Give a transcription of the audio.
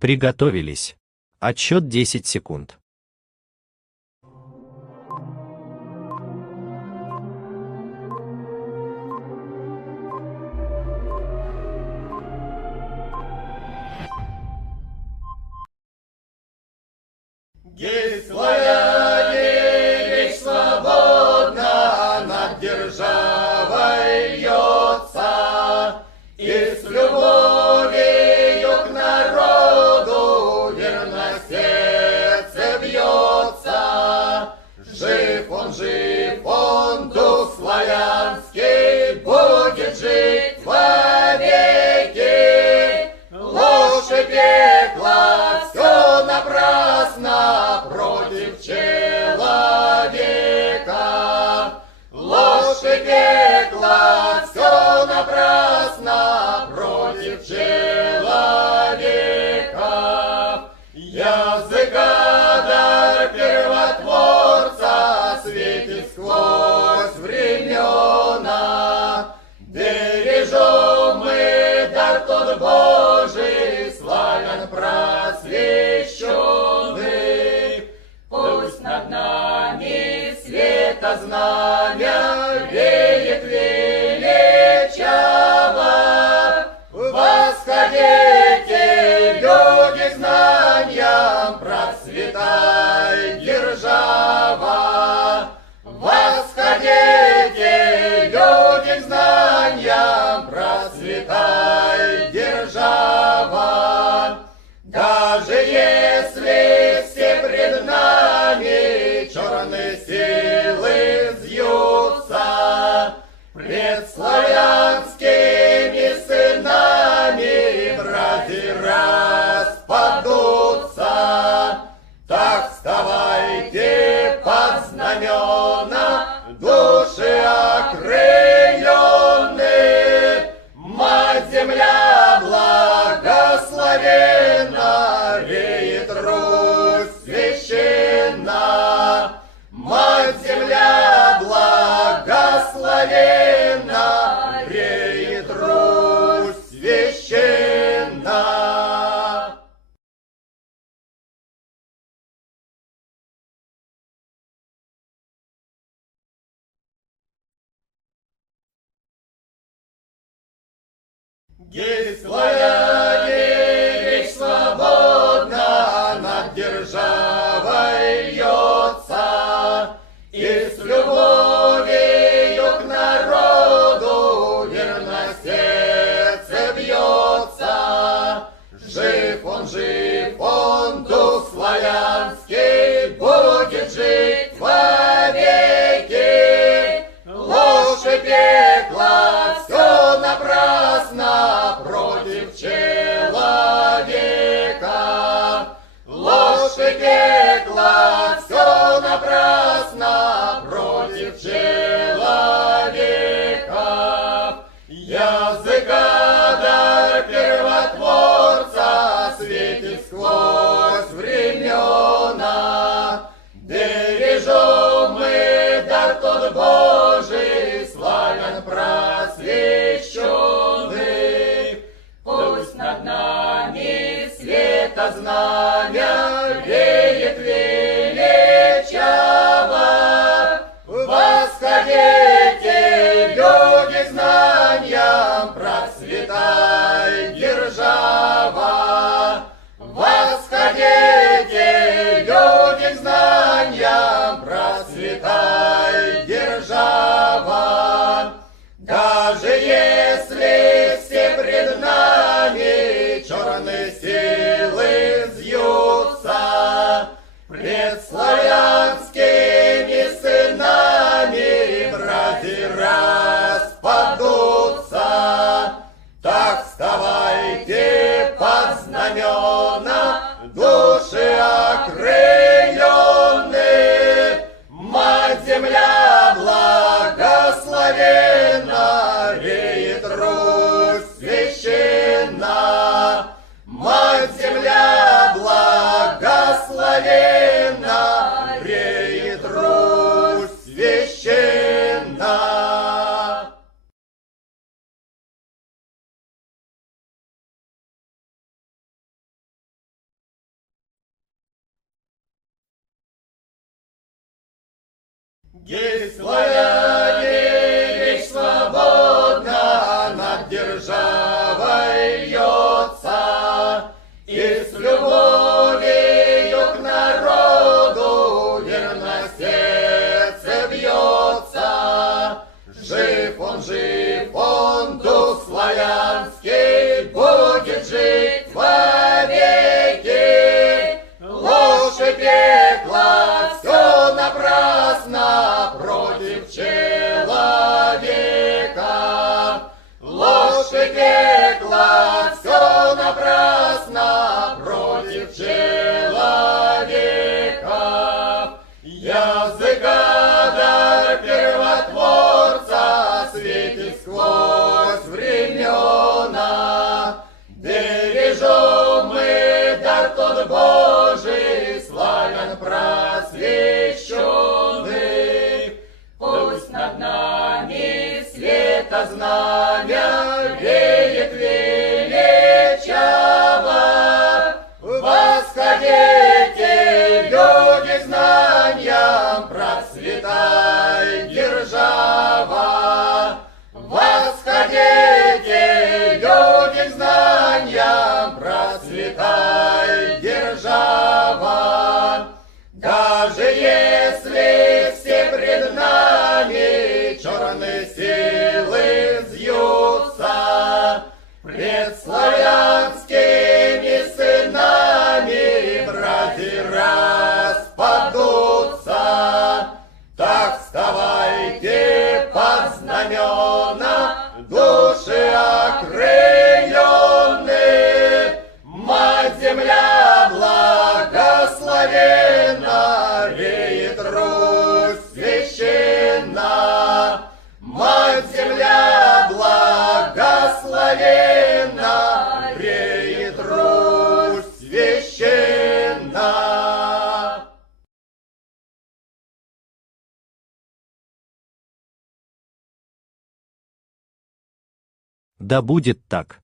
Приготовились. Отсчет 10 секунд. Есть славяне, речь свободна над державой льется, и с любовью к народу верно сердце бьется. Жив он, дух славянский, будет жить вовеки. Ложь и пекло все напрасно против человека. Ложь и пекло все напрасно против человека. Языка дар первотворца светит сквозь времена. Бережем мы дар тот Божий, славян просвещенный. Пусть над нами света знамя веет величаво. Восходите, люди, к знаниям, процветай держава. Восходите, люди, к знаниям, процветай держава. Даже если все пред нами черные силы взъются, пред славянскими сынами братья распадутся. Так вставайте под знамена, души окрыленные. Мать-Земля благословенна, веет Русь священна. Мать-Земля благословенна, веет Русь священна. Есть славяне, речь свободна над державой льется, и с любовью к народу верно сердце бьется. Жив он, дух славянский, будет жить вовеки. Ложь и пекло все напрасно против человека. Ложь и пекло все напрасно против человека. Языка дар первотворца светит сквозь времена. Бережем мы дар тот Божий, славян просвещенный. Пусть над нами света знамя веет величаво. Восходите, люди, к знаниям, процветай держава. Восходите, люди, к знаниям, процветай держава. Даже если все пред нами черные силы взъются, Гей, славяне, речь свободна над державой льется, и с любовью к народу верно сердце бьется. Жив он, дух славянский, будет жить вовеки. Ложь и пекло, все напрасно против человека. Ложь и пекло, все напрасно против человека. Языка дар первотворца светит сквозь времена. Бережем мы дар тот Божий, славян просвещенный. Пусть над нами света знамя веет величаво. Восходите, люди, знаниям, процветай держава. Восходите, люди, знаниям, процветай держава. Даже если все пред нами черные силы взъются, пред славянскими сынами братья распадутся. Так вставайте под знамена, души окрыленные. Мать-Земля благословенна, реет Русь священна. Мать-Земля благословенна, реет Русь священна. Да будет так.